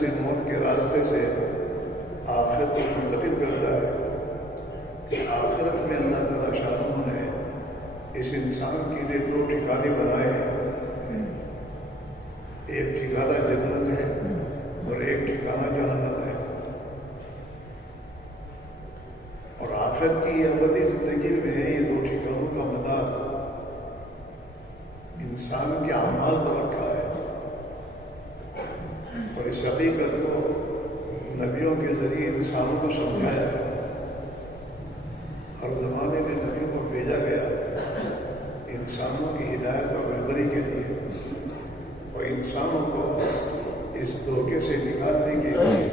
سے موت کے راستے سے آخرت کو منتقل کرتا ہے کہ آخرت میں اللہ تعالیٰ شاہ نے اس انسان کے لیے دو ٹھکانے بنائے ہیں، ایک ٹھکانہ جنت ہے اور ایک ٹھکانہ جہنم ہے۔ اور آخرت کی یہ ابدی زندگی میں یہ دو ٹھکانوں کا مدار انسان کے اعمال پر رکھا ہے، اور اس حقیقت کو نبیوں کے ذریعے انسانوں کو سمجھایا ہے۔ ہر زمانے میں نبیوں کو بھیجا گیا انسانوں کی ہدایت اور رہبری کے لیے، اور انسانوں کو اس دھوکے سے نکالنے کے لیے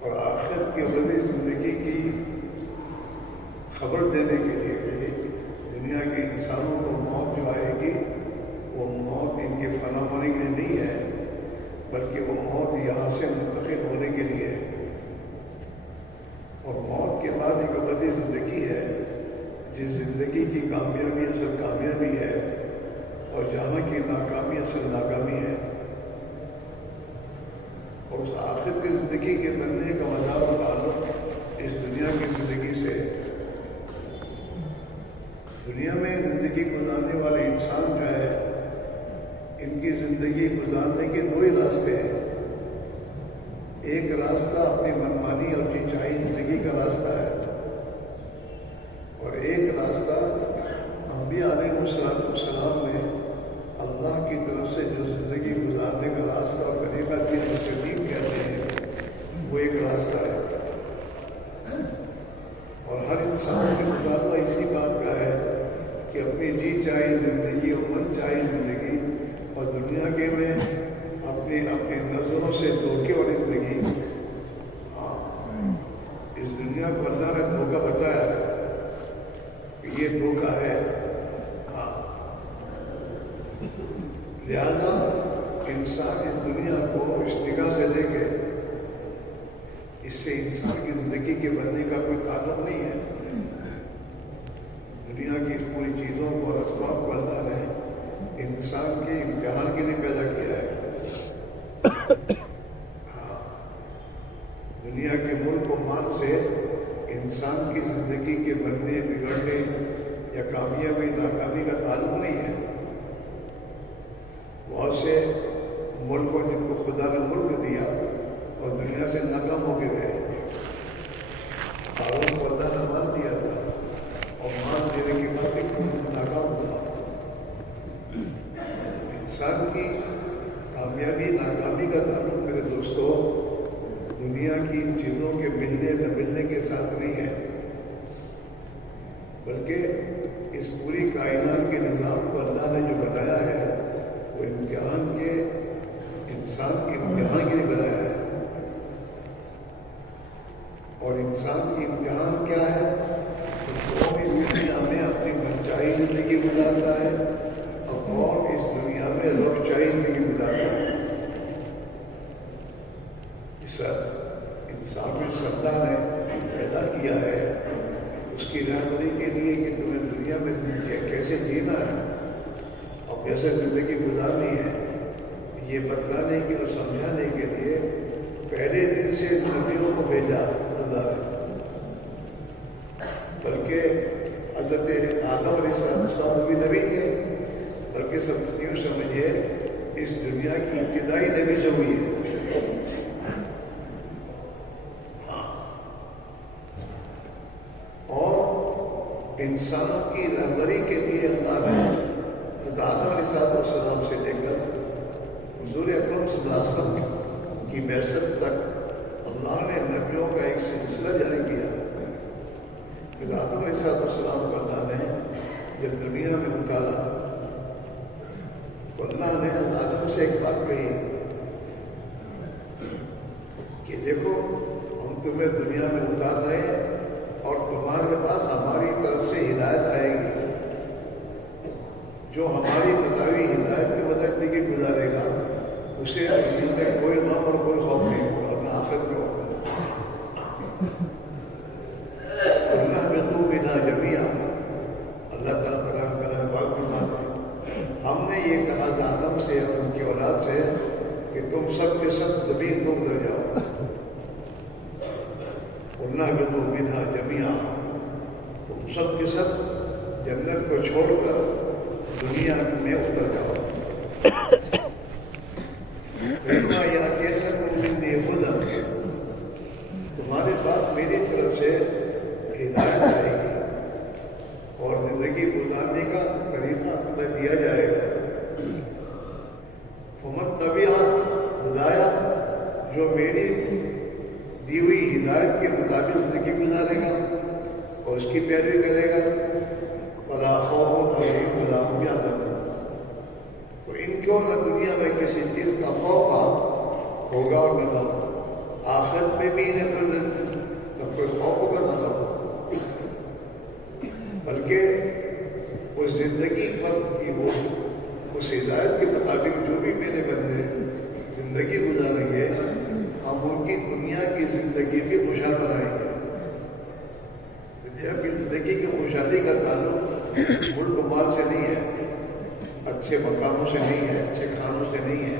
اور آخرت کی ابدی زندگی کی خبر دینے کے لیے کہ دنیا کے انسانوں کو موت جو آئے گی وہ موت ان کے فنا ہونے کے لیے نہیں ہے، بلکہ وہ موت یہاں سے منتقل ہونے کے لیے ہے۔ اور موت کے بعد ایک ابدی زندگی ہے جس زندگی کی کامیابی اصل کامیابی ہے اور جہاں کی ناکامی اصل ناکامی ہے۔ اور اس آخرت کی زندگی کے بننے کا مدار و تعلق اس دنیا کی زندگی سے۔ دنیا میں زندگی گزارنے والے انسان کا ہے، ان کی زندگی گزارنے کے دو ہی راستے ہیں۔ ایک راستہ اپنی منمانی اور جی چاہی زندگی کا راستہ ہے، اور ایک راستہ انبیاء علیہ السلام نے اللہ کی طرف سے جو زندگی گزارنے کا راستہ اور طریقہ دیا جسے دین کہتے ہیں، وہ ایک راستہ ہے۔ اور ہر انسان سے مطالبہ اسی بات کا ہے کہ اپنی جی چاہی زندگی اور من چاہی زندگی اور دنیا کے میں اپنی نظروں سے دھوکے والی زندگی، اس دنیا کو اللہ نے دھوکہ بتایا کہ یہ دھوکہ ہے، لہذا انسان اس دنیا کو اس نگاہ سے دیکھے، اس سے انسان کی زندگی کے بننے کا کوئی تعلق نہیں ہے۔ دنیا کی پوری چیزوں کو اور اسباب کو اللہ نے انسان کے امتحان کے لیے پیدا کیا ہے۔ دنیا کے ملک و مال سے انسان کی زندگی کے بننے بگڑنے یا کامیابی ناکامی کا تعلق نہیں ہے۔ بہت سے ملکوں جن کو خدا نے ملک دیا اور دنیا سے ناکام ہو کے گئے، اور کو اللہ نے مال دیا تھا اور مال دینے کے بعد بھی ناکام ہوا۔ انسان کی کامیابی ناکامی کا تعلق میرے دوستوں دنیا کی چیزوں کے ملنے نہ ملنے کے ساتھ نہیں ہے، بلکہ اس پوری کائنات کے نظام کو اللہ نے جو بنایا ہے وہ امتحان کے انسان کے امتحان کے لیے بنایا ہے۔ اور انسان کی امتحان کیا ہے؟ کون اس دنیا میں اپنی منچاہی زندگی گزارتا ہے اور کون اس دنیا میں رخچاہی زندگی گزارتا ہے۔ انسان کو اللہ نے پیدا کیا ہے اس کی رہبری کے لیے کہ تمہیں دنیا میں کیسے جینا ہے اور کیسے زندگی گزارنی ہے، یہ بتلانے کے اور سمجھانے کے لیے پہلے دن سے نبیوں کو بھیجا اللہ نے۔ بلکہ حضرت آدم علیہ السلام بھی نبی تھے، بلکہ سب یوں سمجھیے اس دنیا کی ابتدائی نبی جو ہوئی ہے۔ انسان کی رہبری کے لیے اللہ نے آدم علیہ السلام سے لے کر حضور اکرم صلی اللہ علیہ وسلم کی بعثت تک اللہ نے نبیوں کا ایک سلسلہ جاری کیا۔ کہ آدم علیہ السلام کو اللہ نے جب دنیا میں اتارا تو اللہ نے آدم سے ایک بات کہی کہ دیکھو ہم تمہیں دنیا میں اتار رہے ہیں اور تمہارے پاس ہماری طرف سے ہدایت آئے گی، جو ہماری بتائی ہدایت کے مطابق زندگی گزارے گا اسے دنیا میں کوئی غم اور کوئی خوف نہیں ہوگا، نہ آخرت میں ہوگا۔ اللہ میں تو بنا جمیا، اللہ تعالیٰ قرآن کلام پاک فرماتے ہیں ہم نے یہ کہا تھا آدم سے اور ان کی اولاد سے کہ تم کے سب زمین کو اتر جاؤ. اللہ کے تو بنا جمیا تم سب کے سب جنت کو چھوڑ کر دنیا میں اتر جاؤ. یا کیسا خدا تمہارے پاس میری طرف سے ہدایت آئے گی اور زندگی گزارنے کا طریقہ تمہیں دیا جائے گا. فمن طبیعہ ہدایہ جو میری دی ہوئی ہدایت کے مطابق زندگی گزارے گا اور اس کی پیروی کرے گا فلا خوف علیہم ولا هم يحزنون. تو ان کو نہ دنیا میں کسی چیز کا خوف ہوگا اور نہ غم. آخرت میں بھی نہ کوئی خوف ہوگا نہ غم، بلکہ اس زندگی پر کی وہ اس ہدایت کے مطابق جو بھی میرے بندے زندگی گزاریں گے ہم ان کی دنیا کی زندگی بھی خوشحال بنائیں گے. دنیا کی زندگی کی خوشحالی کا تعلق ملک و مال سے نہیں ہے، اچھے مقاموں سے نہیں ہے، اچھے کھانوں سے نہیں ہے،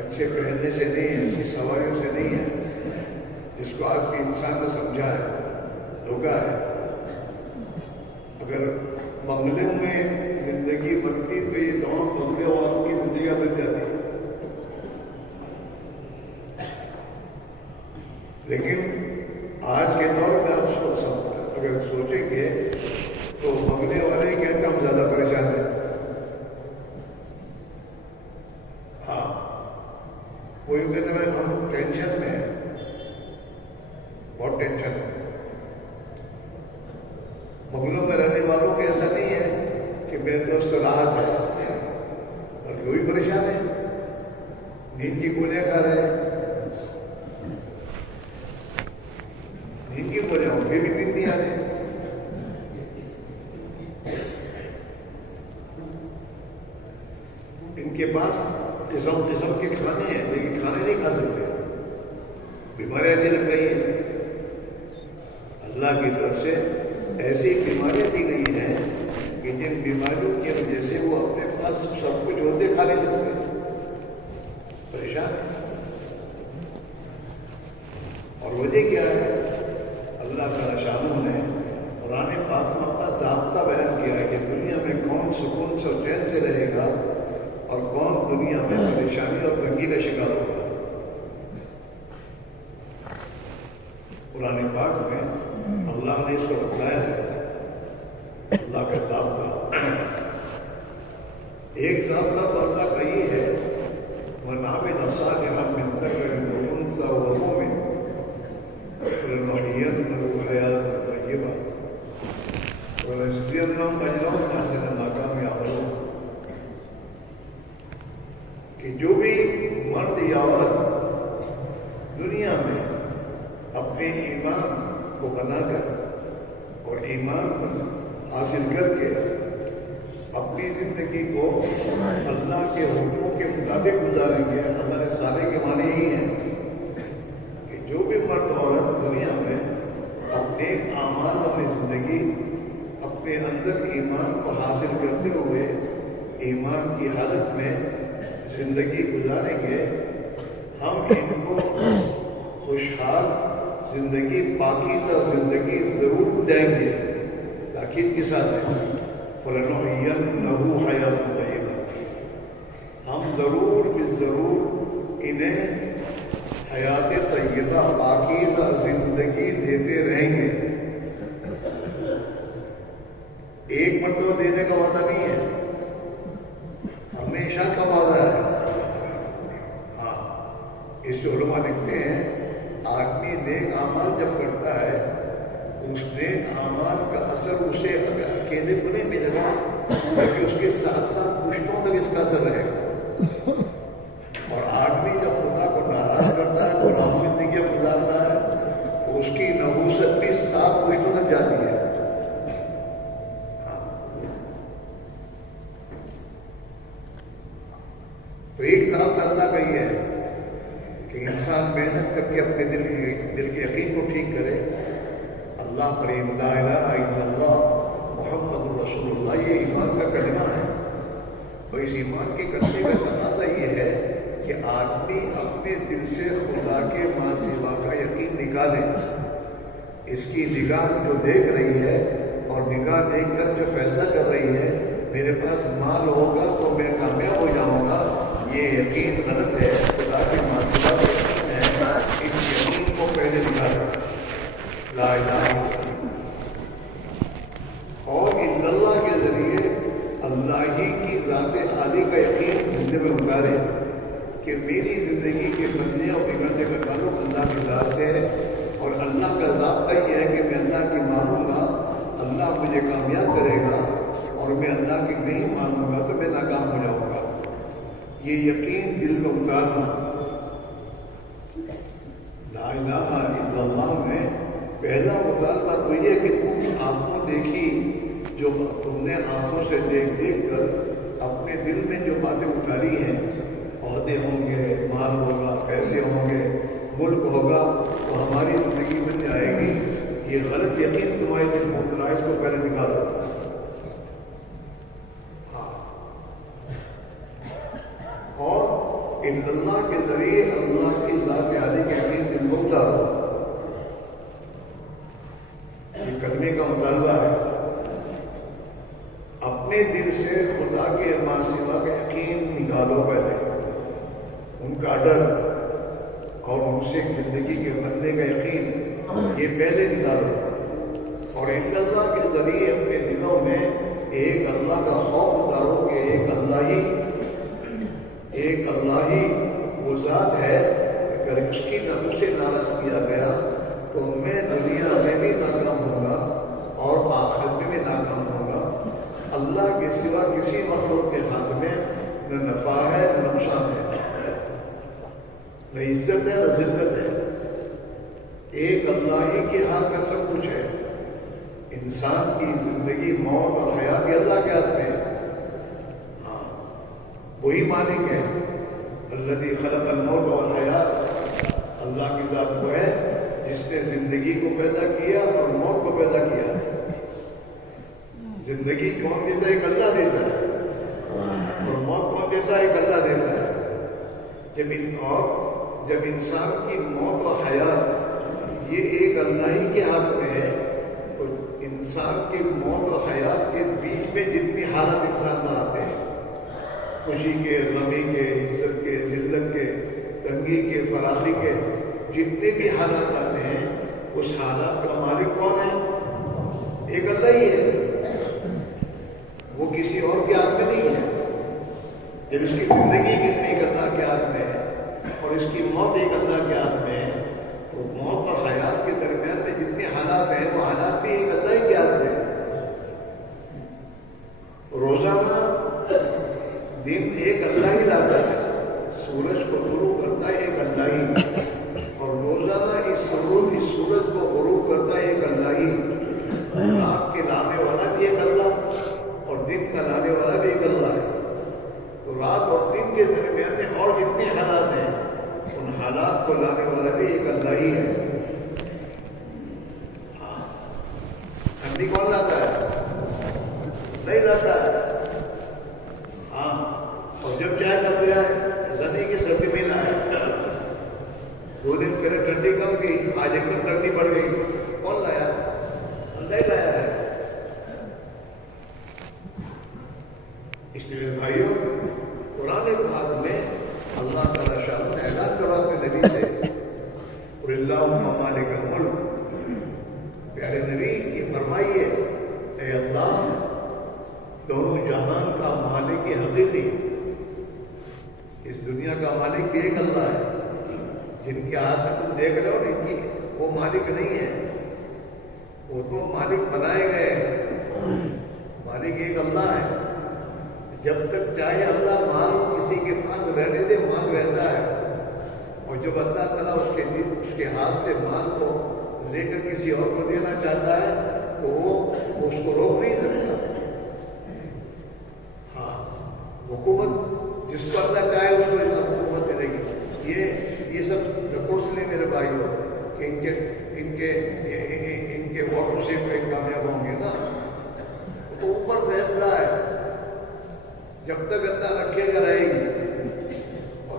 اچھے پہننے سے نہیں ہے، اچھی سواریوں سے نہیں ہے، جس کو آج کے انسان نے سمجھا ہے دھوکا ہے. اگر بنگلوں میں زندگی بنتی تو یہ تمام بنگلے والوں کی زندگیاں بن جاتی ہیں. لیکن آج کے دور میں آپ اگر سوچیں گے تو بنگلے والے کہتے ہم زیادہ پریشان ہیں. ہاں وہ یوں کہتے ہیں ہم ٹینشن میں ہیں، بہت ٹینشن ہے. بنگلوں میں رہنے والوں کے ایسا نہیں ہے کہ میرے دوست راحت ہے، اور وہی پریشان ہے، نیند کی گولیاں کھا رہے ہیں. نیند کی گولیاں ان کی بھی نیند نہیں آ رہی. ان کے پاس قسم قسم کے کھانے ہیں لیکن کھانے نہیں کھا سکتے. بیماریاں ایسی لگ گئی ہیں. اللہ کی طرف سے ایسی بیماریاں دی گئی ہیں کہ جن بیماریوں کی وجہ سے وہ اپنے پاس سب کچھ ہوتے کھا نہیں سکتے، پریشان. اور وجہ کیا ہے؟ اللہ تعالیٰ شانوں نے قرآن پاک میں اپنا ضابطہ بیان کیا ہے کہ دنیا میں کون سکون سے چین سے رہے گا اور کون دنیا میں پریشانی اور تنگی کا شکار ہوگا. قرآن پاک میں اللہ نے اس کو بتایا ہے. اللہ کا ضابطہ، ایک ضابطہ تو اللہ کا یہ ہے وَمَنْ عَمِلَ صَالِحًا مِنْ ذَكَرٍ أَوْ أُنْثَىٰ وَهُوَ مُؤْمِنٌ فَلَنُحْيِيَنَّهُ حَيَاةً طَيِّبَةً وَلَنَجْزِيَنَّهُمْ أَجْرَهُمْ بِأَحْسَنِ مَا كَانُوا يَعْمَلُونَ. کہ جو بھی مرد یا عورت دنیا میں اپنے ایمان کو بنا کر اور ایمان حاصل کر کے اپنی زندگی کو اللہ کے حکموں کے مطابق گزاریں گے، ہمارے سارے کے معنی یہی ہیں کہ جو بھی مرد عورت دنیا میں اپنے اعمال والی زندگی اپنے اندر ایمان کو حاصل کرتے ہوئے ایمان کی حالت میں زندگی گزاریں گے، ہم ان کو خوشحال زندگی، پاکیزہ زندگی ضرور دیں گے. تاکید کے ساتھ ہے فَلَنُحْيِيَنَّهُ حَيَاةً طَيِّبَةً، ہم ضرور ضرور انہیں حیات طیبہ پاکیزہ زندگی دیتے رہیں گے. ایک مرتبہ دینے کا وعدہ نہیں ہے، ہمیشہ کا وعدہ ہے. ہاں اس علماء لکھتے ہیں آدمی نیک اعمال جب کرتا ہے اس نیک اعمال کا اثر اسے اکیلے کو نہیں ملے گا بلکہ اس کے ساتھ ساتھ پشتوں تک اس کا اثر رہے گا. اور آدمی جب خدا کو ناراض کرتا ہے، غلام زندگیاں گزارتا ہے تو اس کی نحوست بھی 7 پشتوں تک جاتی ہے. تو ایک ذات اللہ کا یہ ہے کہ انسان محنت کر کے اپنے دل کے یقین کو ٹھیک کرے. اللہ پر لا الہ الا اللہ محمد رسول اللہ، یہ ایمان کا کلمہ ہے. اور اس ایمان کے کلمے کا تقاضا یہ ہے کہ آدمی اپنے دل سے خدا کے ماں سوا کا یقین نکالے. اس کی نگاہ جو دیکھ رہی ہے اور نگاہ دیکھ کر جو فیصلہ کر رہی ہے میرے پاس مال ہوگا تو میں کامیاب ہو جاؤں گا، یہ یقین غلط ہے. خدا کے ماں سوا کا یقین ہے، اس یقین کو پہلے نکالا. لا الہ الا اللہ. اور ان اللہ کے ذریعے اللہ ہی کی ذات عالی کا یقین دل میں اتارے کہ میری زندگی کے بننے اور بگڑنے کا تعلق اللہ کی ذات سے ہے، اور اللہ کا ضابطہ یہ ہے کہ میں اللہ کی مانوں گا اللہ مجھے کامیاب کرے گا، اور میں اللہ کی نہیں مانوں گا تو میں ناکام ہو جاؤں گا. یہ یقین دل میں اتارنا. لا الہ الا اللہ میں پہلا مطالبہ تو یہ کہ تم آنکھوں دیکھی جو تم نے آنکھوں سے دیکھ دیکھ کر اپنے دل میں جو باتیں اتاری ہیں، عہدے ہوں گے، مال ہوگا، پیسے ہوں گے، ملک ہوگا تو ہماری زندگی بن جائے گی، یہ غلط یقین تمہارے دل میں اترا، اس کو پہلے نکالو. ہاں. اور ان اللہ کے ذریعے اللہ کی ذات عالی کے یقین دل میں اتارو. یہ کرنے کا مطالبہ ہے. اپنے دل سے خدا کے ماں سوا کا یقین نکالو پہلے، ان کا ڈر اور ان سے زندگی کے بننے کا یقین یہ پہلے نکالو. اور ان اللہ کے ذریعے اپنے دلوں میں ایک اللہ کا خوف اتارو کہ ایک اللہ ہی وہ ذات ہے، اگر اس کی نظر سے ناراض کیا گیا تو میں دنیا میں بھی ناکام ہوں گا اور آخرت میں بھی ناکام ہوں گا. اللہ کے سوا کسی مخلوق کے ہاتھ میں نہ نفع ہے نہ نقصان ہے، نہ عزت ہے نہ ذلت ہے. ایک اللہ ہی کے ہاتھ میں سب کچھ ہے. انسان کی زندگی، موت اور حیات بھی اللہ کے ہاتھ میں ہے. ہاں، وہی مالک ہے. الذی خلق الموت والحیات. اللہ کی ذات وہ ہے جس نے زندگی کو پیدا کیا اور موت کو پیدا کیا. زندگی کون دیتا ہے؟ ایک اللہ دیتا ہے. اور موت کون دیتا ہے؟ ایک اللہ دیتا ہے. جب انسان کی موت و حیات یہ ایک اللہ ہی کے ہاتھ میں ہے تو انسان کی موت و حیات کے بیچ میں جتنی حالت انسان بناتے ہیں، خوشی کے، غمی کے، عزت کے، ذلت کے، تنگی کے، فراخی کے، جتنے بھی حالات آتے ہیں اس حالات کا مالک کون ہے؟ ایک اللہ ہی ہے. وہ کسی اور کے ہاتھ میں نہیں ہے. جب اس کی زندگی کتنی ایک اللہ کے ہاتھ میں ہے اور اس کی موت ایک اللہ کے ہاتھ میں ہے تو موت اور حیات کے درمیان میں جتنے حالات ہیں وہ حالات بھی ایک اللہ ہی کے ہاتھ میں ہے. روزانہ دن ایک اللہ ہی لاتا ہے، سورج کو غروب کرتا ہے ایک اللہ ہی، اور روزانہ اس سورج کو غروب کرتا ہے ایک اللہ ہی. رات کے لانے والا بھی ایک اللہ اور دن کا لانے والا بھی ایک اللہ ہے. تو رات اور دن کے درمیان میں اور جتنے حالات ہیں ان حالات کو لانے والا بھی ایک اللہ ہی ہے. ہاں، ٹھنڈی کون لاتا ہے؟ نہیں لاتا ہے. ہاں، اور جب چاہے تب لے آئے. ایسا نہیں کہ سردی میں لائے. 2 دن پہلے ٹھنڈی کم کی، آج ایک دم ٹھنڈی بڑھ گئی. کون لایا؟ اللہ ہی لایا ہے. اس لیے بھائیوں، قرآن پاک میں اللہ تعالیٰ شاہ نے اعلان کرا اپنے نبی سے، قل اللہم مالک الملک. پیارے نبی یہ فرمائیے، اے اللہ دونوں جہان کا مالک حقیقی، اس دنیا کا مالک بھی ایک اللہ ہے. جن کے ہاتھ میں تم دیکھ رہے ہو ان کی وہ مالک نہیں ہے، وہ تو مالک بنائے گئے. مالک ایک اللہ ہے. جب تک چاہے اللہ مال کسی کے پاس رہنے دے، مال رہتا ہے. اور جب اللہ تعالیٰ اس کے ہاتھ سے مال کو لے کر کسی اور کو دینا چاہتا ہے تو وہ اس کو روک نہیں سکتا. ہاں، حکومت جس کو اللہ چاہے اس کو حکومت ملے گی. یہ سب رپورٹس لیں میرے بھائیوں کہ ان کے ووٹوں سے کامیاب ہوں گے نا، تو اوپر فیصلہ ہے. جب تک اللہ رکھے گا رہے گی، اور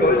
24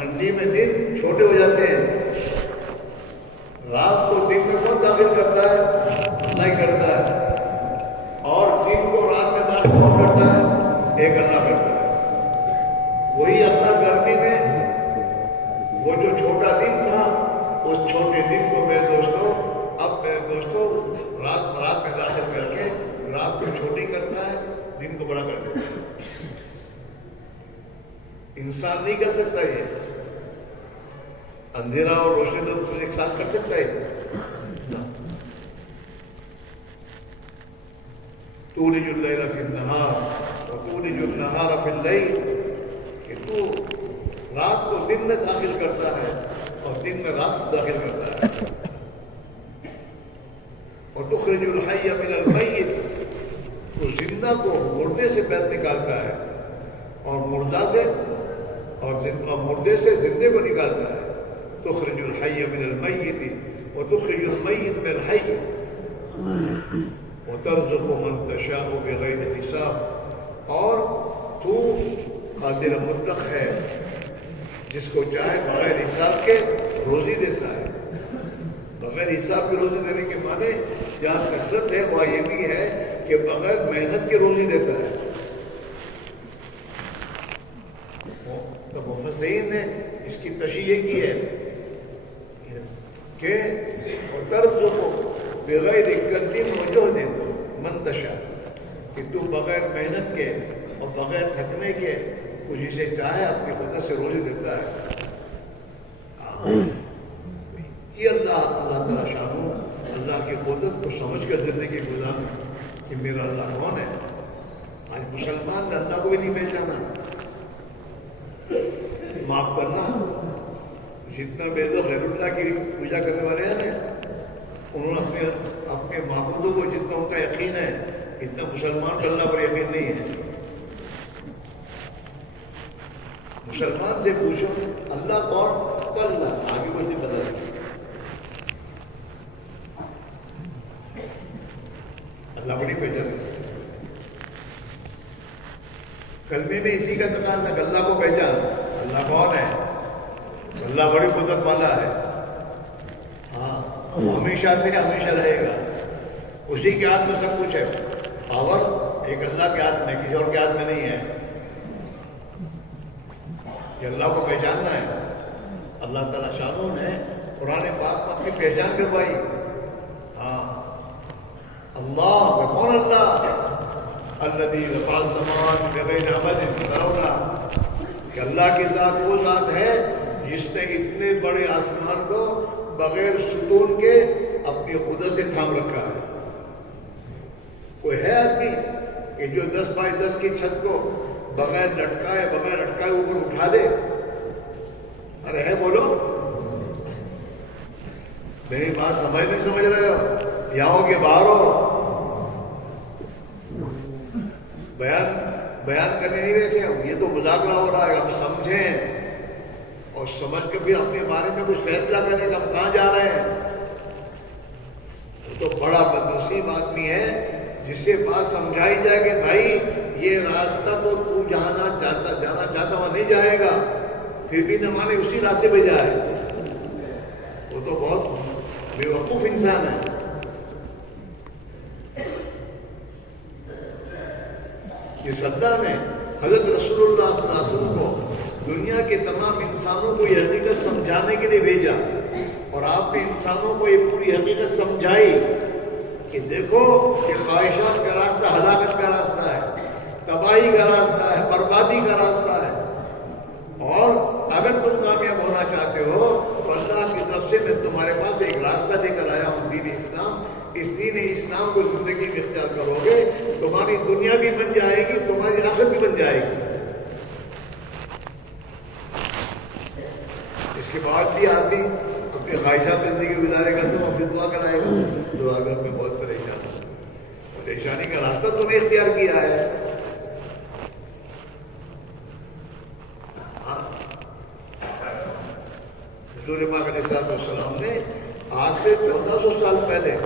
ٹھنڈی میں دن چھوٹے ہو جاتے ہیں. رات کو دن میں کون داخل کرتا ہے؟ اللہ ہی کرتا ہے. اور دن کو رات میں داخل کون کرتا ہے؟ ایک اللہ کرتا ہے. وہی اللہ گرمی میں وہ جو چھوٹا دن تھا اس چھوٹے دن کو میرے دوستوں رات میں داخل کر کے رات کو چھوٹی کرتا ہے, دن کو بڑا کر دیتا ہے. انسان نہیں کر سکتا یہ. اندھیرا اور روشنی تو ایک ساتھ کر سکتا ہے. تولج اللیل فی النہار وتولج النہار فی اللیل, کہ تو رات کو دن میں داخل کرتا ہے اور دن میں رات کو داخل کرتا ہے. وتخرج الحی من المیت, تو زندہ کو مردے سے پید نکالتا ہے اور مردے سے زندے کو نکالتا ہے. تخرج الحی من المیت وتخرج المیت من الحی وترزق من تشاء بغیر حساب. اور تو قادر مطلق ہے, جس کو چاہے بغیر حساب کے روزی دیتا ہے. بغیر حساب کی روزی دینے کے معنی جہاں کثرت ہے وہاں یہ بھی ہے کہ بغیر محنت کی روزی دیتا ہے. تو مفسرین نے اس کی تشریح کی ہے کہ بغیر قدیم وجہ دے منتشا, کہ تو بغیر محنت کے اور بغیر تھکنے کے کچھ اسے چاہے اپنی قدرت سے روزی دیتا ہے. یہ اللہ تعالیٰ شان, اللہ کی قدرت کو سمجھ کر دینے کی گزار کہ میرا اللہ کون ہے. آج مسلمان نے اللہ کو بھی نہیں پہچانا. معاف کرنا, جتنا بیزو غیر اللہ کی پوجا کرنے والے ہیں نا, انہوں نے اپنے معبودوں کو جتنا ان کا یقین ہے اتنا مسلمان کا اللہ پر یقین نہیں ہے. مسلمان سے پوچھو اللہ کون, تو اللہ, آگے کچھ نہیں پتا. اللہ کو نہیں پہچانا. کلمے میں اسی کا تقاضا کہ اللہ کو پہچان. اللہ کون ہے؟ اللہ بڑی قدرت والا ہے. ہاں, ہمیشہ سے ہمیشہ رہے گا. اسی کے ہاتھ میں سب کچھ ہے. پاور ایک اللہ کے ہاتھ میں, کسی اور کے ہاتھ میں نہیں ہے. یہ اللہ کو پہچاننا ہے. اللہ تعالیٰ شانون ہے. قرآن پاک میں اپنی پہچان کروائی. ہاں, اللہ کون اللہ؟ الذی رفع السماوات بغیر عمد ترونہا, کہ اللہ کی ذات وہ ذات ہے جس نے اتنے بڑے آسمان کو بغیر ستون کے اپنی قدرت سے تھام رکھا ہے. کوئی ہے آدمی کہ جو 10 بائی 10 کی چھت کو بغیر لٹکائے اوپر اٹھا دے؟ ارے ہے بولو, میری بات نہیں سمجھ رہے ہو؟ یہاں ہو کہ باہر ہو؟ بیان کرنے نہیں رہتے ہم. یہ تو مذاکرہ ہو رہا ہے. ہم سمجھیں اور سمجھ کے بھی اپنے بارے میں کچھ فیصلہ کریں کہ ہم کہاں جا رہے ہیں. تو بڑا بدنصیب آدمی ہے جس سے بات سمجھائی جائے کہ بھائی یہ راستہ تو تو جانا چاہتا وہاں نہیں جائے گا, پھر بھی نہ مانے اسی راستے پہ جائے. وہ تو بہت بے وقوف انسان ہے. یہ سدا میں حضرت رسول اللہ صلی اللہ علیہ وسلم کو دنیا کے تمام انسانوں کو یہ حقیقت سمجھانے کے لیے بھیجا, اور آپ نے انسانوں کو یہ پوری حقیقت سمجھائی کہ دیکھو یہ خواہشات کا راستہ ہلاکت کا راستہ ہے, تباہی کا راستہ ہے, بربادی کا راستہ ہے. اور اگر تم کامیاب ہونا چاہتے ہو تو اللہ کی طرف سے میں تمہارے پاس ایک راستہ لے کر آیا ہوں, دین اسلام. اس دین اسلام کو زندگی میں اختیار کرو گے, تمہاری دنیا بھی بن جائے گی, تمہاری آخرت بھی بن جائے گی. اس کے بعد بھی آدمی اپنی خواہشات زندگی گزارے گا تو اپنی دعا کرائے گا. دعا کر میں بہت پریشانی کا راستہ تو نے اختیار کیا ہے. حضور پاک علیہ السلام نے آج سے 1400 سال پہلے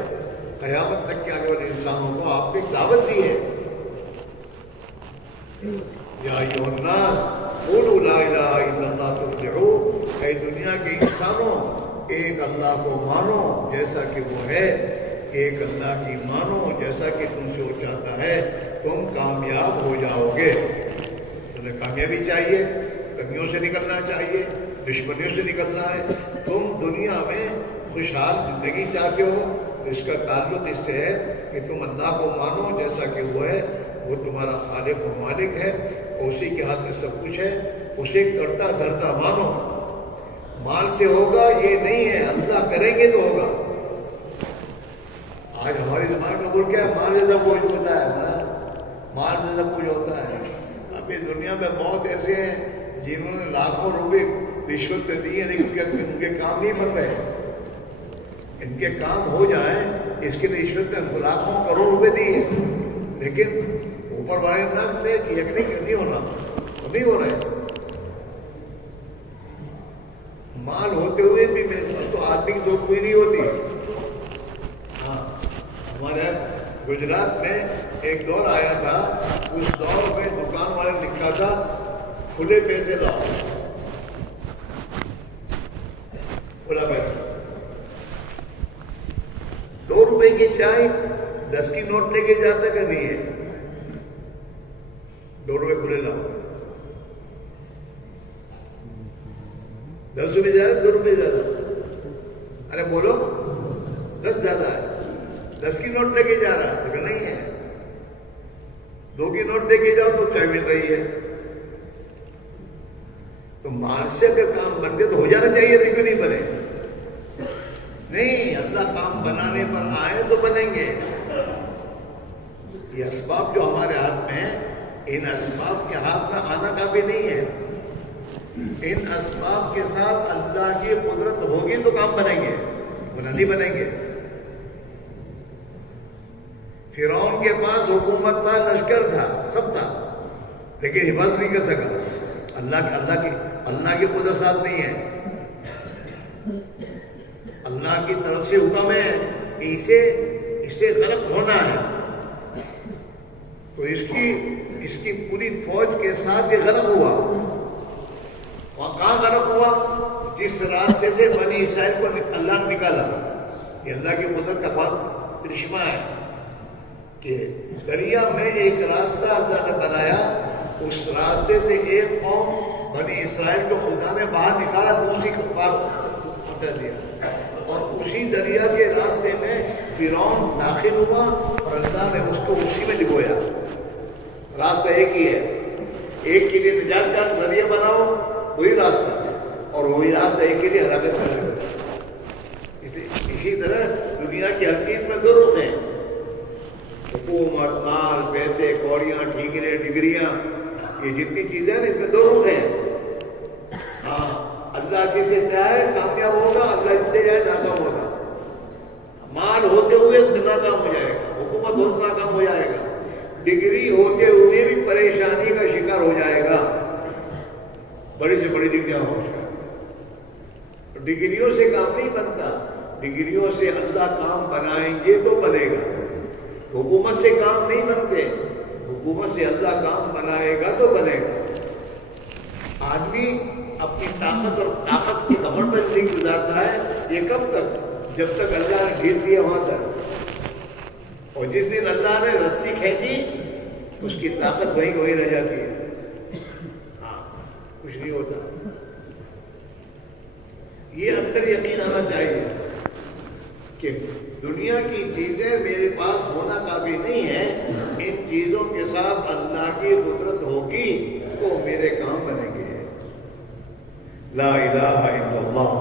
قیامت تک کے آنے والے انسانوں کو آپ نے دعوت دی ہے. یا ایھا الناس قولوا لا الہ الا اللہ تفلحوا، اے دنیا کے انسانوں ایک اللہ کو مانو جیسا کہ وہ ہے، ایک اللہ کی مانو جیسا کہ تم سے وہ چاہتا ہے، تم کامیاب ہو جاؤ گے۔ تمہیں کامیابی چاہیے، کمیوں سے نکلنا چاہیے، دشمنیوں سے نکلنا ہے۔ تم دنیا میں خوشحال زندگی چاہتے ہو تو اس کا تعلق اس سے ہے کہ تم اللہ کو مانو جیسا کہ وہ ہے، وہ تمہارا خالق و مالک ہے، اسی کے ہاتھ میں سب کچھ ہے، اسے کرتا دھرتا مانو۔ مال سے ہوگا یہ نہیں ہے، اللہ کریں گے تو ہوگا۔ آج ہماری زبان کا بول کیا ہے، مال سے سب کچھ ہوتا ہے، ہمارا مال سے سب کچھ ہوتا ہے۔ اب اس دنیا میں بہت ایسے ہیں جنہوں نے لاکھوں روپے رشوت دی ہے، لیکن ان کے کام نہیں بن رہے۔ ان کے کام ہو جائیں اس کے لیے رشوت نے لاکھوں کروڑ روپے دیے، لیکن اوپر والے نہ دے کہ یقینی نہیں ہونا، تو نہیں ہو رہے۔ مال ہوتے ہوئے بھی تو آدمی کی تو کوئی نہیں ہوتی۔ ہاں، ہمارے گجرات میں ایک دور آیا تھا، اس دور میں دکان والے نے لکھا تھا کھلے پیسے لاؤ، کھلا پیسہ۔ 2 روپے کی چائے 10 کی نوٹ لے کے جاتا کہ نہیں ہے، 2 روپے کھلے لاؤ۔ 10 روپے زیادہ، 2 روپے زیادہ، ارے بولو 10 زیادہ ہے، 10 کی نوٹ لے کے جا رہا ہے، نہیں ہے، 2 کی نوٹ لے کے جاؤ تو چائے مل رہی ہے۔ تو معاشرے کا کام بنتے تو ہو جانا چاہیے، لیکن نہیں بنے۔ نہیں، اللہ کام بنانے پر آئے تو بنیں گے۔ یہ اسباب جو ہمارے ہاتھ میں ہیں، ان اسباب کے ہاتھ میں آنا کافی نہیں ہے۔ ان اسباب کے ساتھ اللہ کی قدرت ہوگی تو کام بنیں گے، ورنہ نہیں بنیں گے۔ فرعون کے پاس حکومت تھا، لشکر تھا، سب تھا، لیکن حفاظت نہیں کر سکا۔ اللہ کی قدرت ساتھ نہیں ہے۔ اللہ کی طرف سے حکم ہے کہ اسے غرق ہونا ہے، تو اس کی پوری فوج کے ساتھ یہ غرق ہوا۔ اور کہاں غرق ہوا؟ جس راستے سے بنی اسرائیل کو اللہ نے نکالا۔ یہ اللہ کی قدرت کا بہت کرشمہ ہے کہ دریا میں ایک راستہ اللہ نے بنایا، اس راستے سے ایک قوم بنی اسرائیل کو خدا نے باہر نکالا، دوسری کو پار کر دیا، اور اسی دریا کے راستے میں فرعون داخل ہوا اور اللہ نے اس کو اسی میں ڈبویا۔ راستہ ایک ہی ہے، ایک کے لیے نجات کا ذریعہ بناؤ، وہی راستہ، اور وہی راستہ ایک کے لیے ہلاکت کا ذریعہ۔ اسی طرح دنیا کی ہر چیز میں 2 رخ ہیں، حکومت، مال، پیسے، کوڑیاں، ٹھیکرے، ڈگریاں، یہ جتنی چیزیں ہیں اس میں 2 رخ ہیں۔ ہاں، اللہ کسی سے چاہے کامیاب ہوگا، اللہ اس سے چاہے ناکام ہوگا۔ مال ہوتے ہوئے ناکام ہو جائے گا، حکومت ہوتے ناکام ہو جائے گا، ڈگری ہوتے ہوئے بھی پریشانی کا شکار ہو جائے گا، بڑی سے بڑی ڈگریاں ہو جائے گا۔ ڈگریوں سے کام نہیں بنتا، ڈگریوں سے اللہ کام بنائیں گے تو بنے گا۔ حکومت سے کام نہیں بنتے، حکومت سے اللہ کام بنائے گا تو بنے گا۔ آدمی اپنی طاقت کی کمر پر زندگی گزارتا ہے، یہ کب تک؟ جب تک اللہ نے ڈھیل دیا وہاں تک، اور جس دن اللہ نے رسی کھینچی اس کی طاقت وہی رہ جاتی ہے۔ ہاں، کچھ نہیں ہوتا۔ یہ اندر یقین آنا چاہیے کہ دنیا کی چیزیں میرے پاس ہونا کافی نہیں ہے، ان چیزوں کے ساتھ اللہ کی قدرت ہوگی تو میرے کام بنیں گے۔ لا الہ الا اللہ،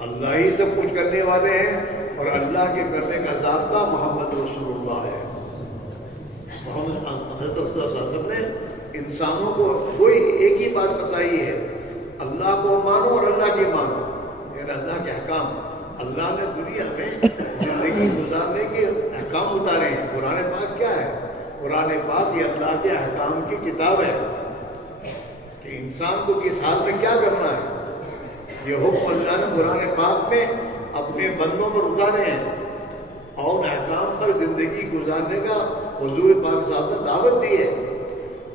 اللہ ہی سب کچھ کرنے والے ہیں، اور اللہ کے کرنے کا ضابطہ محمد رسول اللہ ہے۔ حضرت صلی اللہ علیہ وسلم نے انسانوں کو کوئی ایک ہی بات بتائی ہے، اللہ کو مانو اور اللہ کی مانو، یعنی اللہ کے احکام۔ اللہ نے دنیا میں زندگی گزارنے کے احکام اتارے ہیں۔ قرآن پاک کیا ہے؟ قرآن پاک یہ اللہ کے احکام کی کتاب ہے کہ انسان کو کس حال میں کیا کرنا ہے۔ یہ حکم اللہ نے قرآن پاک میں اپنے بندوں پر اتارے ہیں، اور ان احکام پر زندگی گزارنے کا حضور پاک صاحب نے دعوت دی ہے،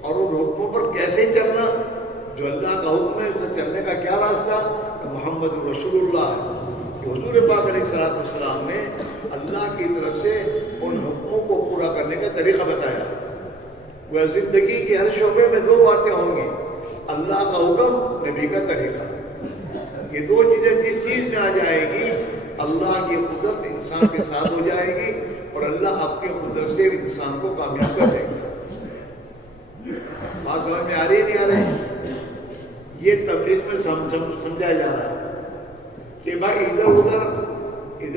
اور ان حکموں پر کیسے جو اللہ کا حکم ہے اسے چلنے کا کیا راستہ؟ کہ محمد رسول اللہ ہے کہ حضور پاک علیہ السلام نے اللہ کی طرف سے ان حکموں کو پورا کرنے کا طریقہ بتایا. وہ زندگی کے ہر شعبے میں دو باتیں ہوں گی، اللہ کا حکم، نبی کا طریقہ. یہ دو چیزیں جس چیز میں آ جائے گی اللہ کی قدرت انسان کے ساتھ ہو جائے گی اور اللہ اپنی قدرت سے انسان کو کامیاب کر دے گا. بات سمجھ میں آ رہی نہیں آ رہی؟ یہ تبلیغ میں سمجھایا جا رہا ہے کہ بھائی ادھر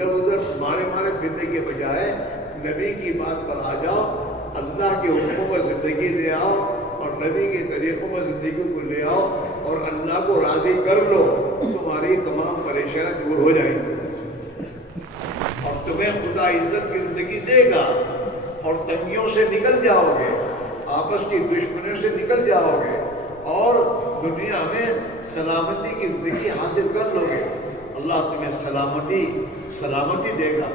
ادھر مارے پھرنے کے بجائے نبی کی بات پر آ جاؤ، اللہ کے حکموں پر زندگی لے آؤ اور نبی کے طریقوں پر زندگی کو لے آؤ اور اللہ کو راضی کر لو، تمہاری تمام پریشانیاں دور ہو جائیں گی اور تمہیں خدا عزت کی زندگی دے گا اور تنگیوں سے نکل جاؤ گے، آپس کی دشمنیوں سے نکل جاؤ گے اور دنیا میں سلامتی کی زندگی حاصل کر لو گے. اللہ تمہیں سلامتی دے گا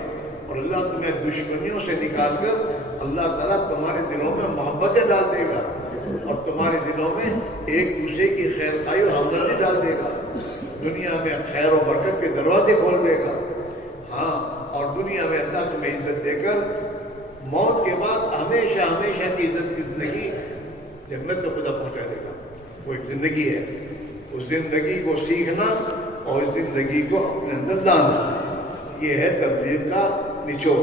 اور اللہ تمہیں دشمنیوں سے نکال کر اللہ تعالیٰ تمہارے دلوں میں محبتیں ڈال دے گا اور تمہارے دلوں میں ایک دوسرے کی خیر خواہی اور ہمدردی ڈال دے گا. دنیا میں خیر و برکت کے دروازے کھول دے گا. ہاں، اور دنیا میں اللہ تمہیں عزت دے کر موت کے بعد ہمیشہ کی عزت کی زندگی جنت میں خدا پہنچا دے گا. وہ ایک زندگی ہے، اس زندگی کو سیکھنا اور اس زندگی کو اپنے اندر لانا، یہ ہے تبلیغ کا نچوڑ.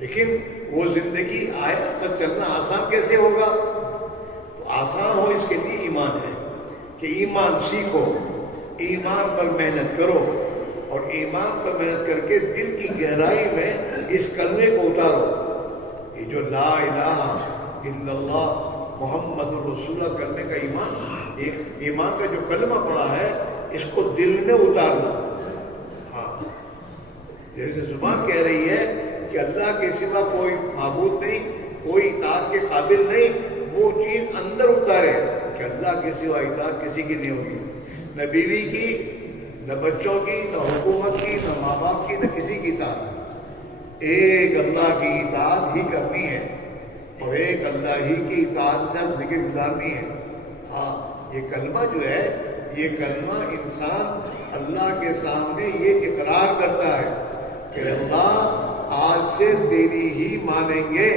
لیکن وہ زندگی پر چلنا آسان کیسے ہوگا؟ تو آسان ہو اس کے لیے ایمان ہے کہ ایمان سیکھو، ایمان پر محنت کرو اور ایمان پر محنت کر کے دل کی گہرائی میں اس کلمے کو اتارو. یہ جو لا الہ الا اللہ محمد رسول اللہ کرنے کا ایمان کا جو کلمہ پڑا ہے اس کو دل میں اتارنا. ہاں، جیسے زبان کہہ رہی ہے کہ اللہ کے سوا کوئی معبود نہیں، کوئی اطاعت کے قابل نہیں، وہ چیز اندر اتارے کہ اللہ کے سوا اطاعت کسی کی نہیں ہوگی، نہ بیوی کی، نہ بچوں کی، نہ حکومت کی، نہ ماں باپ کی، نہ کسی کی اطاعت. ایک اللہ کی اطاعت ہی کرنی ہے اور ایک اللہ ہی کی اطاعت سے زندگی گزارنی ہے. ہاں، یہ کلمہ جو ہے، یہ کلمہ انسان اللہ کے سامنے یہ اقرار کرتا ہے کہ اللہ آج سے تیری ہی مانیں گے.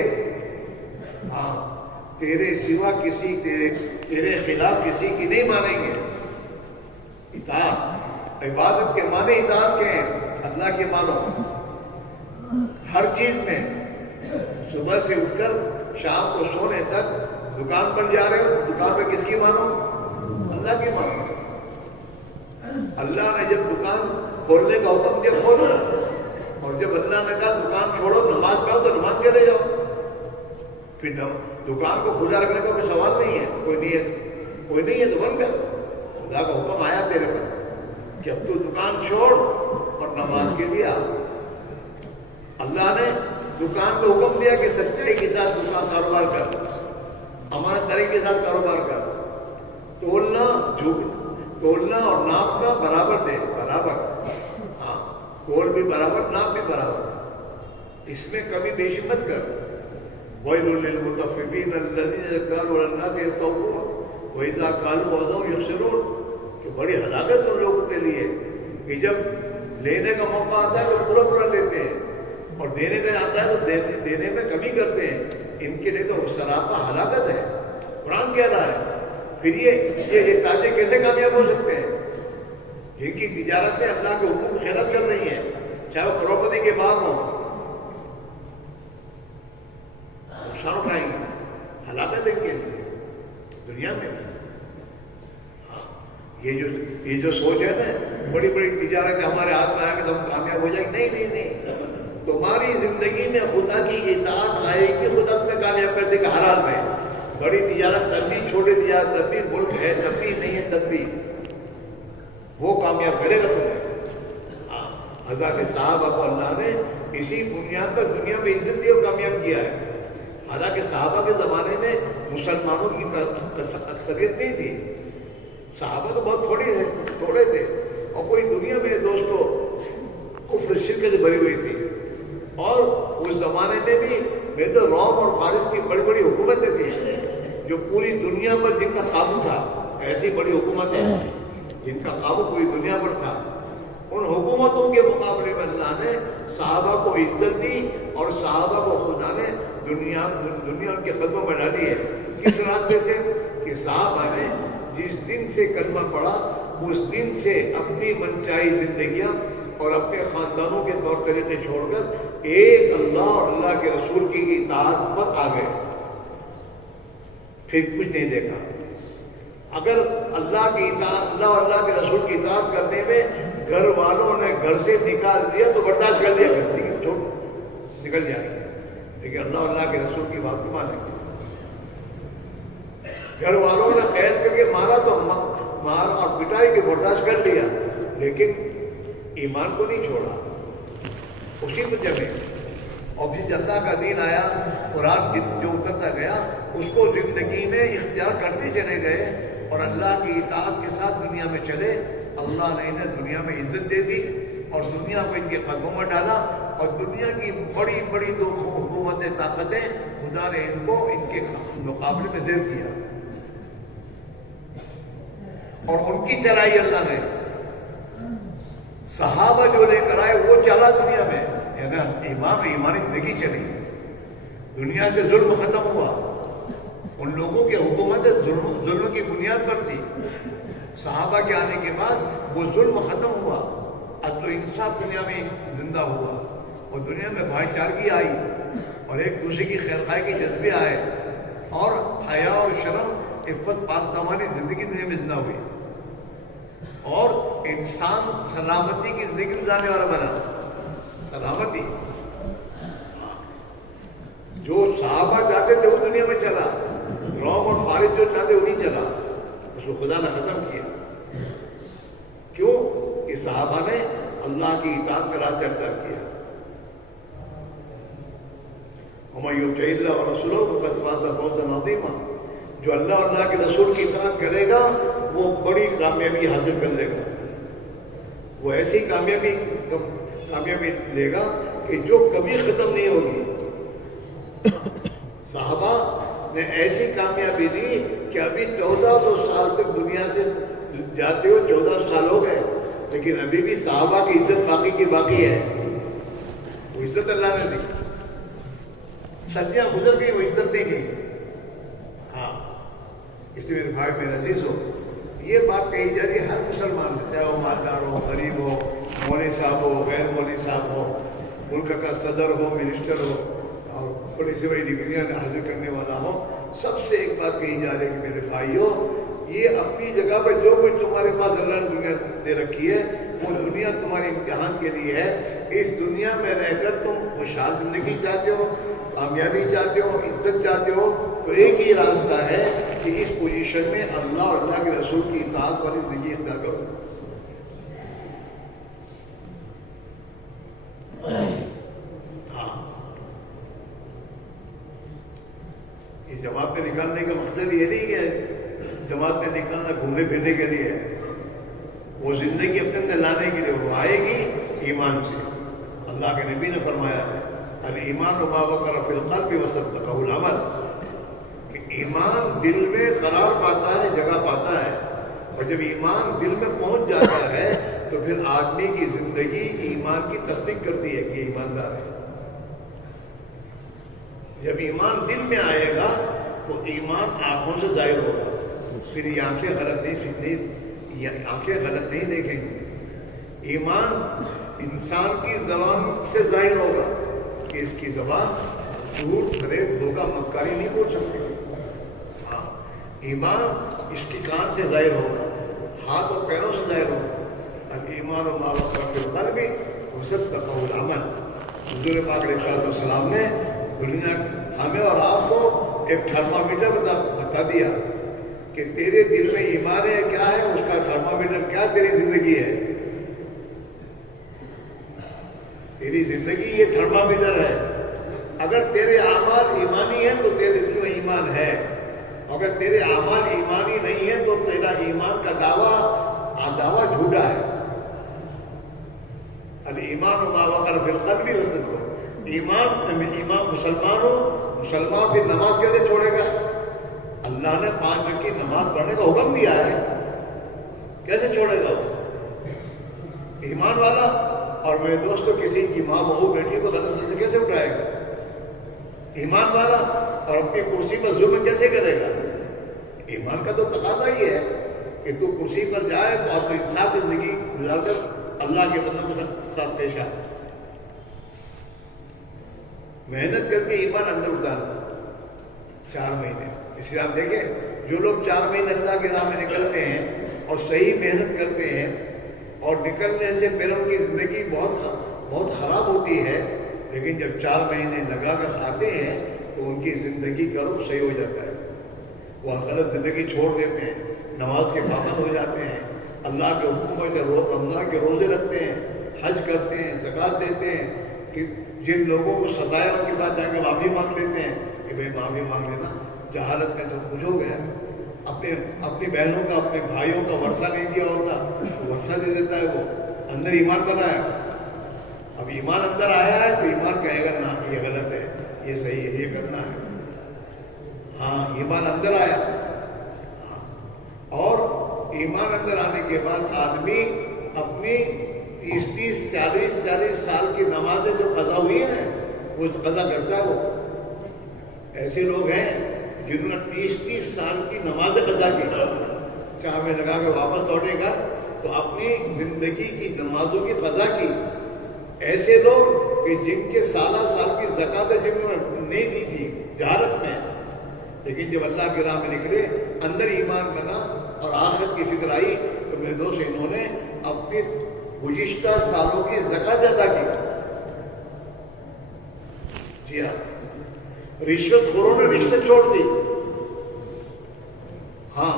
ہاں، تیرے سوا کسی تیرے خلاف کسی کی نہیں مانیں گے. اطاعت، عبادت کے معنی اطاعت کے ہیں، اللہ کے مانو ہر چیز میں. صبح سے اٹھ کر شام کو سونے تک دکان پر جا رہے ہو، دکان پہ کس کی مانو؟ اللہ کی مانو. اللہ نے جب دکان کھولنے کا حکم دیا کھولو، اور جب اللہ نے کہا دکان چھوڑو نماز پڑھو تو نماز کے لے جاؤ. پھر دکان کو کھلا رکھنے کا کوئی سوال نہیں ہے، کوئی نہیں ہے تو بند کر. خدا کا حکم آیا تیرے پر کہ اب تو دکان چھوڑ اور نماز کے لیے آ. اللہ نے دکان کو حکم دیا کہ سچائی کے ساتھ دکان کاروبار کر، امانت داری کے ساتھ کاروبار کر، تولنا اور ناپنا برابر دے، برابر. ہاں، تول بھی برابر، ناپ بھی برابر، اس میں کمی بیشی مت کر. وَيْلٌ لِّلْمُطَفِّفِينَ الَّذِينَ كَانُوا عَلَى النَّاسِ يَسْتَوْفُونَ وَإِذَا كَالُوهُمْ أَو وَزَنُوهُمْ يُخْسِرُونَ. کہ بڑی ہلاکت ان لوگوں کے لیے کہ جب لینے کا موقع آتا ہے تو پورا لیتے ہیں اور دینے کا آتا ہے تو دینے میں کمی کرتے ہیں. ان کے لیے تو سراپا ہلاکت ہے. قرآن کہہ رہا ہے. پھر یہ تاجر کیسے کامیاب ہو سکتے ہیں جن کی تجارتیں اللہ کے حکم کی خلاف کر رہی ہیں، چاہے وہ کروڑپتی کے باغ ہوں؟ نقصان اٹھائیں گے، ہلاکت ان کے لیے دنیا میں. یہ جو سوچ ہے نا، بڑی بڑی تجارتیں ہمارے ہاتھ میں آئیں گے تو ہم کامیاب ہو جائیں گے. نہیں، تمہاری زندگی میں خدا کی اطاعت آئے گی، خدا تمہیں کامیاب کر دے گا ہر حال میں. بڑی تجارت تب بھی، چھوٹی تجارت تب بھی، ملک ہے تب بھی، نہیں ہے تب بھی، وہ کامیاب کرے گا تمہیں. حضرت صحابہ کو اللہ نے اسی بنیاد پر دنیا میں عزت دی اور کامیاب کیا ہے. حالانکہ صحابہ کے زمانے میں مسلمانوں کی اکثریت نہیں تھی. صحابہ تو بہت تھوڑے تھے اور کوئی دنیا میں دوستوں کفر شرک سے بھری ہوئی تھی. اور اس زمانے میں بھی یہ تو روم اور فارس کی بڑی بڑی حکومتیں تھیں جو پوری دنیا پر جن کا قابو تھا. ایسی بڑی حکومتیں جن کا قابو پوری دنیا پر تھا. ان حکومتوں کے مقابلے میں اللہ نے صحابہ کو عزت دی اور صحابہ کو خدا نے دنیا ان کے قدموں میں ڈالی ہے. کس راستے سے؟ کہ صحابہ نے جس دن سے کلمہ پڑھا اس دن سے اپنی منچائی زندگیاں اور اپنے خاندانوں کے طور طریقے چھوڑ کر ایک اللہ اور اللہ کے رسول کی اطاعت پر آ گئے. پھر کچھ نہیں دیکھا. اگر اللہ کی اطاعت، اللہ اور اللہ کے رسول کی اطاعت کرنے میں گھر والوں نے گھر سے نکال دیا تو برداشت کر لیا کرتی ہے، چھوڑ نکل جائے گی. لیکن اللہ اور اللہ کے رسول کی بات کو مانیں گے. گھر والوں نے قید کر کے مارا تو مار اور پٹائی کے برداشت کر لیا، لیکن ایمان کو نہیں چھوڑا. اسی تو جگہ اور پھر اللہ کا دین آیا، قرآن جو اترتا گیا اس کو زندگی میں اختیار کرتے چلے گئے اور اللہ کی اطاعت کے ساتھ دنیا میں چلے. اللہ نے انہیں دنیا میں عزت دے دی اور دنیا کو ان کے قدموں میں ڈالا. اور دنیا کی بڑی بڑی دو حکومتیں، طاقتیں، خدا نے ان کو ان کے مقابلے میں زیر کیا اور ان کی چلائی اللہ نے. صحابہ جو لے کر آئے وہ چلا دنیا میں، یعنی ایمانی زندگی چلی. دنیا سے ظلم ختم ہوا. ان لوگوں کی حکومت ظلم کی بنیاد پر تھی. صحابہ کے آنے کے بعد وہ ظلم ختم ہوا. عدل و انصاف دنیا میں زندہ ہوا اور دنیا میں بھائی چارگی آئی اور ایک دوسرے کی خیرخواہی کے جذبے آئے اور حیا اور شرم، عفت، پاک دامانی زندگی دنیا میں زندہ ہوئی اور انسان سلامتی کی زندگی گزارنے والا بنا. سلامتی جو صحابہ چاہتے تھے وہ دنیا میں چلا. روم اور فارس جو چاہتے وہ نہیں چلا. اس کو خدا نے ختم کیا. کیوں؟ کہ صحابہ نے اللہ کی اطاعت کا راستہ اختیار کیا. وَمَن يُطِعِ اللَّهَ وَرَسُولَهُ فَقَدْ فَازَ فَوْزًا عَظِيمًا. جو اللہ اور اللہ کے رسول کی اطاعت کرے گا وہ بڑی کامیابی حاصل کر لے گا. وہ ایسی کامیابی لے گا کہ جو کبھی ختم نہیں ہوگی. صحابہ نے ایسی کامیابی لی کہ ابھی 1400 سال تک دنیا سے جاتے ہو 1400 سال ہو گئے لیکن ابھی بھی صحابہ کی عزت باقی کی باقی ہے. وہ عزت اللہ نے دی. صدیاں گزر گئی وہ عزت نہیں دی. ہاں، اس لیے میرے بھائی میرے عزیز ہو، یہ بات کہی جا رہی ہے ہر مسلمان سے، چاہے وہ مالدار ہو، غریب ہو، مولوی صاحب ہو، غیر مولوی صاحب ہو، ملک کا صدر ہو، منسٹر ہو اور بڑی سے بڑی ڈگریاں حاصل کرنے والا ہو. سب سے ایک بات کہی جا رہی ہے کہ میرے بھائیوں، یہ اپنی جگہ پہ جو کچھ تمہارے پاس اللہ نے دنیا دے رکھی ہے وہ دنیا تمہارے امتحان کے لیے ہے. اس دنیا میں رہ کر تم خوشحال زندگی چاہتے ہو، کامیابی چاہتے ہو، عزت چاہتے ہو تو ایک ہی راستہ ہے کہ اس پوزیشن میں اللہ اور اللہ کے رسول کی اطاعت والی زندگی اختیار کرو. جماعت میں نکالنے کا مقصد یہ نہیں ہے جماعت میں نکالنا گھومنے پھرنے کے لیے ہے. وہ زندگی اپنے اندر لانے کے لیے وہ آئے گی ایمان سے. اللہ کے نبی نے فرمایا ہے الایمان ما وقر فی القلب وصدقہ العمل، کہ ایمان دل میں قرار پاتا ہے، جگہ پاتا ہے، اور جب ایمان دل میں پہنچ جاتا ہے تو پھر آدمی کی زندگی ایمان کی تصدیق کرتی ہے کہ یہ ایماندار ہے. جب ایمان دل میں آئے گا تو ایمان آنکھوں سے ظاہر ہوگا. پھر یہ آنکھیں غلط نہیں دیکھیں گی. ایمان انسان کی زبان سے ظاہر ہوگا کہ اس کی زبان جھوٹ، فریب، دھوکہ، مکاری نہیں بول سکتی. ہاں، ایمان اس کی کان سے ظاہر ہوگا، ہاتھ اور پیروں سے ظاہر ہوگا. الایمان ما وقر فی القلب وصدقہ العمل. حضور پاک علیہ السلام نے دنیا ہمیں اور آپ کو ایک تھرمامیٹر بتا دیا کہ تیرے دل میں ایمان ہے کیا ہے، اس کا تھرمامیٹر کیا تیری زندگی ہے. تیری زندگی یہ تھرمامیٹر ہے. اگر تیرے اعمال ایمانی ہیں تو تیرے دل میں ایمان ہے، اگر تیرے اعمال ایمانی نہیں ہے تو تیرا ایمان کا دعویٰ جھوٹا ہے. الایمان ما وقر فی القلب وصدقہ. ایمان مسلمان ہو، مسلمان پھر نماز کیسے چھوڑے گا؟ اللہ نے 5 وقت کی نماز پڑھنے کا حکم دیا ہے، کیسے چھوڑے گا وہ؟ ایمان والا اور میرے دوستوں کسی کی ماں بہو بیٹی کو غلط سے کیسے اٹھائے گا؟ ایمان والا اور اپنی کرسی پر ظلم کیسے کرے گا؟ ایمان کا تو تقاضا ہی ہے کہ تو کرسی پر جائے اور تو انصاف زندگی گزار کر اللہ کے بندوں کے ساتھ پیش آ، محنت کر کے ایمان اندر اتارنا 4 مہینے۔ اس لیے آپ دیکھیں جو لوگ 4 مہینے اللہ کے راہ میں نکلتے ہیں اور صحیح محنت کرتے ہیں اور نکلنے سے پھر ان کی زندگی بہت خراب ہوتی ہے، لیکن جب 4 مہینے لگا کر آتے ہیں تو ان کی زندگی کا رخ صحیح ہو جاتا ہے، وہ غلط زندگی چھوڑ دیتے ہیں، نماز کے پابند ہو جاتے ہیں، اللہ کے حکموں سے رمضان کے روزے رکھتے ہیں، حج کرتے ہیں، زکوٰۃ دیتے ہیں، کہ جن لوگوں کو ستایا ان کے پاس جا کے معافی مانگ لیتے ہیں کہ بھائی معافی مانگ لینا، جہالت میں سب کچھ ہو گیا، اپنی بہنوں کا اپنے بھائیوں کا ورثہ نہیں دیا ہوتا تو ورثہ دے دیتا ہے، وہ اندر ایمان بنایا، اب ایمان اندر آیا ہے تو ایمان کہے گا نا یہ غلط ہے، یہ صحیح ہے، یہ کرنا ہے۔ ہاں ایمان اندر آیا، اور ایمان اندر آنے کے بعد آدمی اپنی 30 40 سال کی نمازیں جو قضا ہوئی ہیں وہ قضا کرتا ہے۔ وہ ایسے لوگ ہیں جنہوں نے 30 سال کی نمازیں قضا کی، چاہ میں لگا کے واپس لوٹے گا تو اپنی زندگی کی نمازوں کی قضا کی۔ ایسے لوگ کہ جن کے سالہ سال کی زکوٰۃ جنہوں نے نہیں دی تھی جہالت میں، لیکن جب اللہ کے راہ میں نکلے اندر ایمان بنا اور آخرت کی فکر آئی تو میرے دوست انہوں نے اپنی گزشتہ سالوں کی زکوٰۃ ادا کی۔ جی ہاں، رشوت خوروں نے رشوت چھوڑ دی، ہاں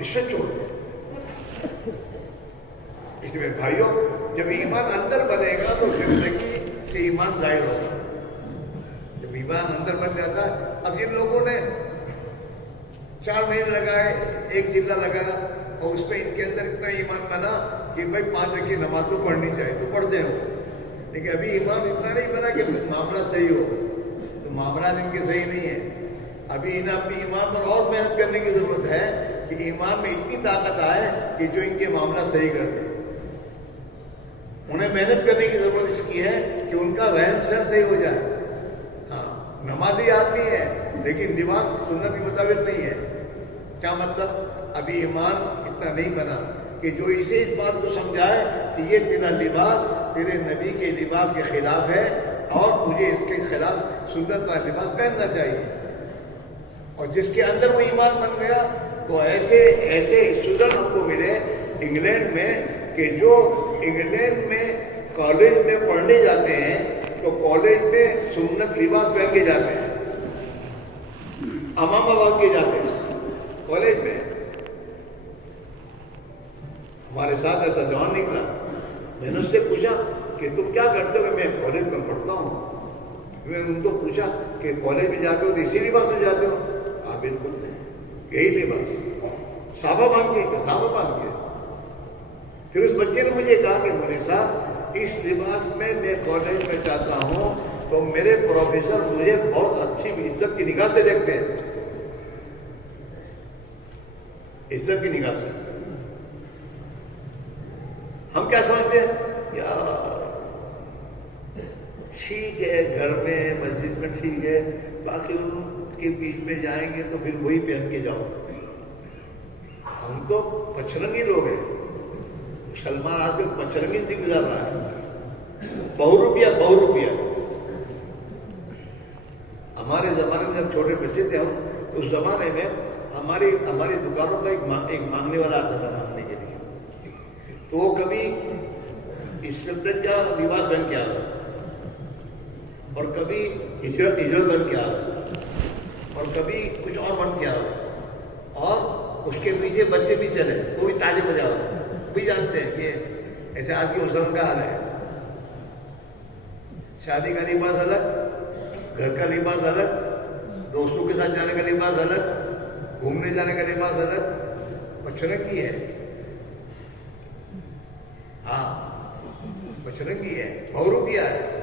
رشوت چھوڑ دی۔ اس لیے بھائیوں جب ایمان اندر بنے گا تو زندگی سے ایمان ظاہر ہوگا۔ جب ایمان اندر بن جاتا ہے، اب جن لوگوں نے 4 مہینے لگائے، 1 چلہ لگایا اور اس پہ ان کے اندر اتنا ایمان بنا کہ بھائی 5 وقت کی نماز تو پڑھنی چاہیے تو پڑھتے ہو، لیکن ابھی ایمان اتنا نہیں بنا کہ معاملہ صحیح ہو، تو معاملات ان کے صحیح نہیں ہے۔ ابھی انہیں اپنی ایمان پر اور محنت کرنے کی ضرورت ہے کہ ایمان میں اتنی طاقت آئے کہ جو ان کے معاملہ صحیح کر دے۔ انہیں محنت کرنے کی ضرورت اس کی ہے کہ ان کا رہن سہن صحیح ہو جائے۔ ہاں نمازی آدمی ہے لیکن لباس سنت کے مطابق نہیں ہے۔ کیا مطلب؟ ابھی ایمان اتنا نہیں بنا کہ جو اسے اس بات کو سمجھائے کہ یہ تیرا لباس تیرے نبی کے لباس کے خلاف ہے اور تجھے اس کے خلاف سنت کا لباس پہننا چاہیے۔ اور جس کے اندر وہ ایمان بن گیا تو ایسے اسٹوڈنٹ ہم کو ملے انگلینڈ میں کہ جو انگلینڈ میں کالج میں پڑھنے جاتے ہیں تو کالج میں سنت لباس پہن کے جاتے ہیں، امامہ باندھ کے جاتے ہیں کالج میں۔ ہمارے ساتھ ایسا جوان نکلا، میں نے اس سے پوچھا کہ تم کیا کرتے ہو؟ کہ میں کالج میں پڑھتا ہوں۔ میں نے ان کو پوچھا کہ کالج میں جاتے ہو تو اسی لباس میں جاتے ہو؟ ہاں بالکل نہیں، یہی لباس، صافہ باندھ کے، صافہ باندھ کے۔ پھر اس بچے نے مجھے کہا کہ مولوی صاحب اس لباس میں کالج میں جاتا ہوں تو میرے پروفیسر مجھے بہت اچھی عزت کی نگاہ سے دیکھتے ہیں، عزت کی نگاہ سے۔ ہم کیا سمجھتے ہیں؟ یار ٹھیک ہے گھر میں مسجد میں ٹھیک ہے، باقی ان کے بیچ میں جائیں گے تو پھر وہی پہن کے جاؤ۔ ہم تو پچرنگی لوگ ہیں، مسلمان آج کل پچرنگی زندگی گزار رہا ہے، بہو روپیہ۔ ہمارے زمانے میں جب چھوٹے بچے تھے ہم، اس زمانے میں ہماری دکانوں کا ایک مانگنے والا آتا تھا مانگنے کے لیے، تو وہ کبھی انسپکٹر کا لباس پہن کے آتا اور کبھی ہجرت بن کے آتا اور کبھی کچھ اور بن کے آتا، اور اس کے پیچھے بچے بھی چلے، وہ بھی تالی بجا بھی جانتے ہیں کہ ایسے آج کے مسلمان کا حال ہے۔ شادی کا لباس الگ، گھر کا لباس الگ، دوستوں کے ساتھ جانے کا لباس الگ، گھومنے جانے کا لباس الگ، پچرنگی ہے۔ ہاں پچرنگی ہے، بہو روپیہ ہے،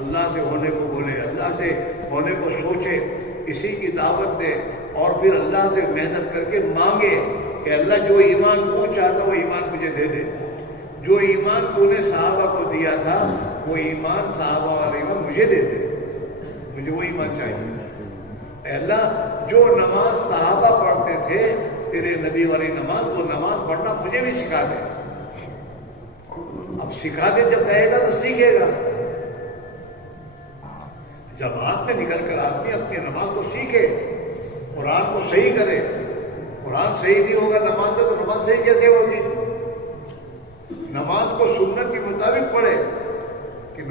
اللہ سے ہونے کو بولے، اللہ سے ہونے کو سوچے، اسی کی دعوت دے، اور پھر اللہ سے محنت کر کے مانگے کہ اللہ جو ایمان تو چاہتا وہ ایمان مجھے دے دے، جو ایمان تو نے صحابہ کو دیا تھا وہ ایمان صحابہ والا ایمان مجھے دے دے، مجھے وہ ایمان چاہیے۔ اے اللہ جو نماز صحابہ پڑھتے تھے تیرے نبی والی نماز، وہ نماز پڑھنا مجھے بھی سکھا دے۔ اب سکھا دے جب کہے گا تو سیکھے گا۔ جماعت میں نکل کر آدمی اپنی نماز کو سیکھے، قرآن کو صحیح کرے۔ قرآن صحیح نہیں ہوگا نماز میں تو نماز صحیح کیسے ہوگی؟ نماز کو سنت کے مطابق پڑھے کہ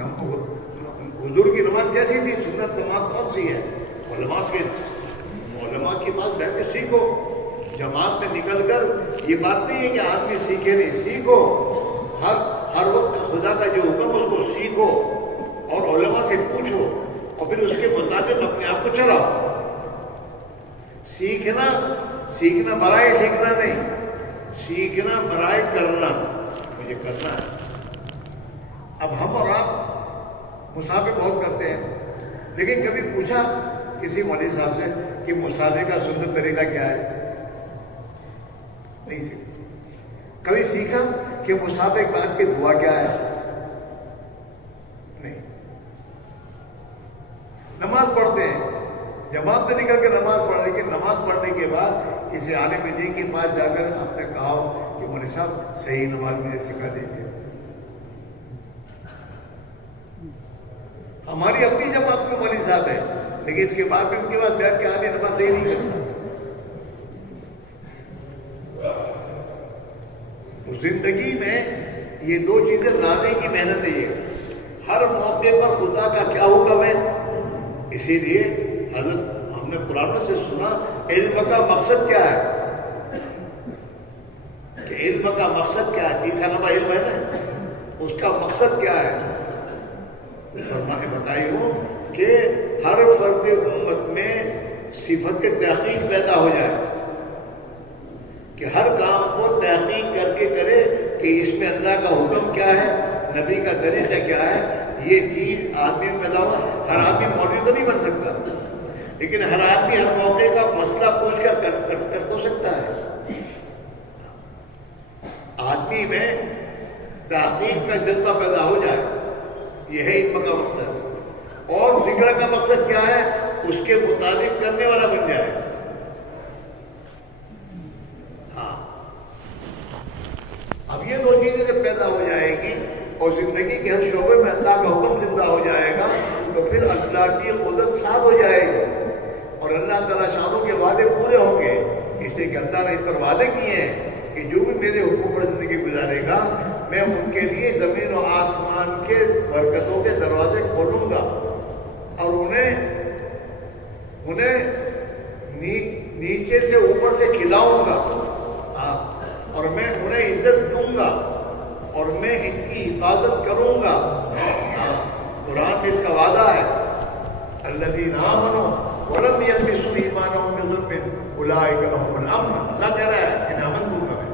حضور کی نماز کیسی تھی، سنت نماز کون سی ہے، علماء کے پاس بیٹھ کے سیکھو۔ جماعت میں نکل کر یہ بات نہیں ہے کہ آدمی سیکھے نہیں، سیکھو، ہر وقت خدا کا جو حکم اس کو سیکھو اور علماء سے پوچھو اور پھر اس کے مطابق اپنے آپ کو چلاؤ۔ سیکھنا برائے سیکھنا نہیں، سیکھنا برائے کرنا، مجھے کرنا ہے۔ اب ہم اور آپ مسابقے بہت کرتے ہیں، لیکن کبھی پوچھا کسی مولوی صاحب سے کہ مسابقے کا سنت طریقہ کیا ہے؟ نہیں سیکھا۔ کبھی سیکھا کہ مسابقے کے بعد کی دعا کیا ہے؟ نہیں۔ نماز پڑھتے ہیں، جماعت میں نکل کے نماز پڑھ، لیکن نماز پڑھنے کے بعد کسی عالم دین کے پاس جا کر آپ نے کہا کہ مولوی صاحب صحیح نماز مجھے سکھا دیجیے۔ ہماری اپنی جماعت میں مولوی صاحب ہے، لیکن اس کے بعد بھی ان کے پاس بیٹھ کے آدمی نماز صحیح نہیں کرتا۔ زندگی میں یہ دو چیزیں لانے کی محنت ہے۔ یہ ہر موقع پر خدا کا کیا حکم ہے، اسی لیے حضرت ہم نے قرآن سے سنا علم کا مقصد کیا ہے، کہ علم کا مقصد کیا ہے، تیسرا نمبر علم ہے نا، اس کا مقصد کیا ہے؟ فرمانے بتائی ہو کہ ہر فرد امت میں صفت تحقیق پیدا ہو جائے، کہ ہر کام کو تحقیق کر کے کرے کہ اس میں اللہ کا حکم کیا ہے، نبی کا طریقہ کیا ہے۔ یہ چیز آدمی میں پیدا ہوا۔ ہر آدمی مولوی تو نہیں بن سکتا، لیکن ہر آدمی ہر موقع کا مسئلہ پوچھ کر تو سکتا ہے۔ آدمی میں تحقیق کا جذبہ پیدا ہو جائے، یہ ہے علم کا مقصد۔ اور ذکر کا مقصد کیا ہے، اس کے مطابق کرنے والا بن جائے۔ ہاں، اب یہ دو چیزیں جب پیدا ہو جائے گی اور زندگی کے ہر شعبے میں اللہ کا حکم زندہ ہو جائے گا، تو پھر اللہ کی قدرت ساتھ ہو جائے گی اور اللہ تعالیٰ شانوں کے وعدے پورے ہوں گے۔ اس لیے کہ اللہ نے اس پر وعدے کیے ہیں کہ جو بھی میرے حکم پر زندگی گزارے گا، میں ان کے لیے زمین و آسمان کے برکتوں کے دروازے کھولوں گا اور انہیں نیچے سے اوپر سے کھلاؤں گا، اور میں انہیں عزت دوں گا اور میں ان کی حفاظت کروں گا۔ قرآن میں اس کا وعدہ ہے، الذین آمنوا ولم یلبسوا ایمانهم بظلم اولئک لهم الامن۔ اللہ کہہ رہا ہے کہ امن دوں گا میں۔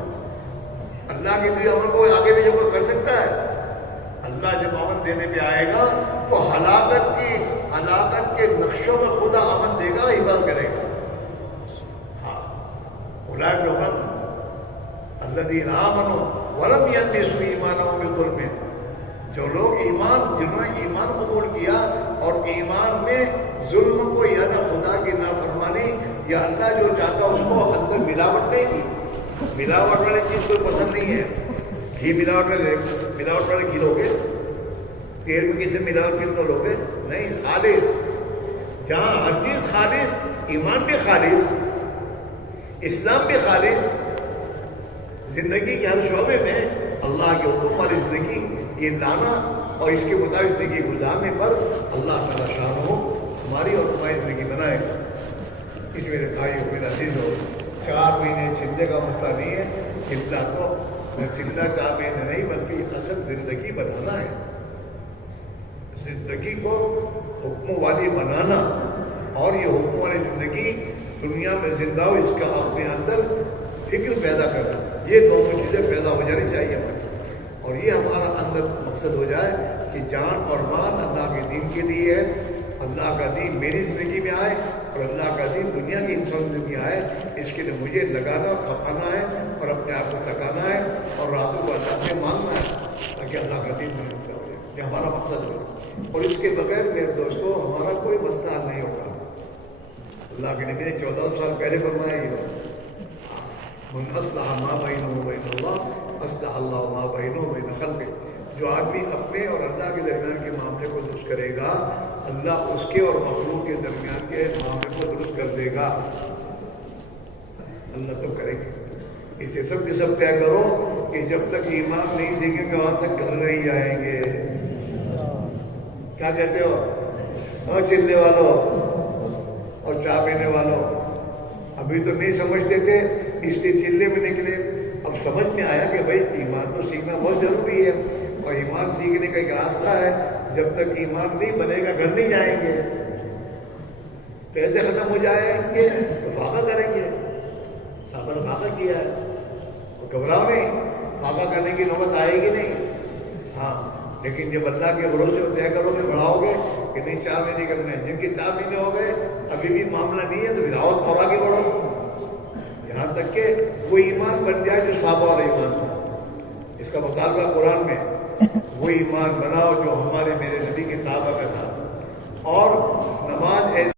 اللہ کے دیے امن کو آگے بھی جو کر سکتا ہے۔ اللہ جب امن دینے پہ آئے گا تو ہلاکت کے نقشوں میں خدا امن دے گا، حفاظت کرے گا۔ ہاں، اولئک لهم الذین آمنوا ولم یلبسوا ایمانهم بظلم۔ جو لوگ جنہوں نے ایمان قبول کیا اور ایمان میں ظلم کو یا نہ خدا کی نافرمانی یا اللہ جو چاہتا اس کو اندر ملاوٹ نہیں کی۔ ملاوٹ والی چیز کوئی پسند نہیں ہے۔ گھی ملاوٹ والے گھی لوگے، تیل میں کسی ملاوٹ کی لو گے نہیں، خالص۔ جہاں ہر چیز خالص، ایمان بھی خالص، اسلام بھی خالص، زندگی کے ہر شعبے میں اللہ کے حکم والی زندگی یہ لانا اور اس کے مطابق زندگی گزارنے پر اللہ تعالیٰ شان ہو ہماری اور تمہاری زندگی بنائے گا۔ اس میرے بھائی میرا عزیز ہو، 4 مہینے چلنے کا مسئلہ نہیں ہے، چلنا تو چلنا 4 مہینے نہیں بلکہ اصل زندگی بنانا ہے، زندگی کو حکم والی بنانا، اور یہ حکم والی زندگی دنیا میں زندہ ہو، اس کا اپنے اندر فکر پیدا کرنا، یہ دونوں چیزیں پیدا ہو جانی چاہیے ہمیں، اور یہ ہمارا اندر مقصد ہو جائے کہ جان اور مال اللہ کے دین کے لیے ہے. اللہ کا دین میری زندگی میں آئے اور اللہ کا دین دنیا کی انسان زندگی آئے. اس کے لیے مجھے لگانا کھپانا ہے اور اپنے آپ کو تکانا ہے اور راتوں کو اللہ سے مانگنا ہے تاکہ اللہ کا دین دنیا ہو جائے. یہ ہمارا مقصد ہے. اور اس کے بغیر میرے دوستوں ہمارا کوئی مسئلہ نہیں ہوگا. اللہ کے نبی نے 14 سال پہلے فرمایا یہ من اصلح ما بینہ وبین اللہ اصلح اللہ ما بینہ وبین خلقہ. جو آدمی اپنے اور اللہ کے درمیان کے معاملے کو درست کرے گا اللہ اس کے اور مخلوق کے درمیان کے معاملے کو درست کر دے گا. اللہ تو کرے گا. اسے سب کے سب طے کرو کہ جب تک ایمان نہیں سیکھیں گے وہاں تک گھر نہیں جائیں گے. کیا کہتے ہو؟ اور چلنے والوں اور چائے پینے والوں ابھی تو نہیں سمجھتے تھے اس لیے چلے میں نکلے. اب سمجھ میں آیا کہ بھائی ایمان تو سیکھنا بہت ضروری ہے اور ایمان سیکھنے کا ایک راستہ ہے. جب تک ایمان نہیں بنے گا گھر نہیں جائیں گے. پیسے ختم ہو جائیں گے تو فاقہ کریں گے. صحابہ نے فاقہ کیا ہے. گھبراؤ نہیں, فاقہ کرنے کی نوبت آئے گی نہیں. ہاں لیکن جب اللہ کے بھروسے طے کرو گے بڑھاؤ گے کہ نہیں 4 مہینے کرنے, جن کے 4 مہینے ہو گئے ابھی بھی معاملہ نہیں ہے تو وداؤت اور آگے بڑھو یہاں تک کہ وہ ایمان بن جائے جو صحابہ اور ایمان تھا. اس کا مطالبہ قرآن میں وہ ایمان بناؤ جو ہمارے میرے نبی کے صحابہ کا تھا. اور نماز ایسی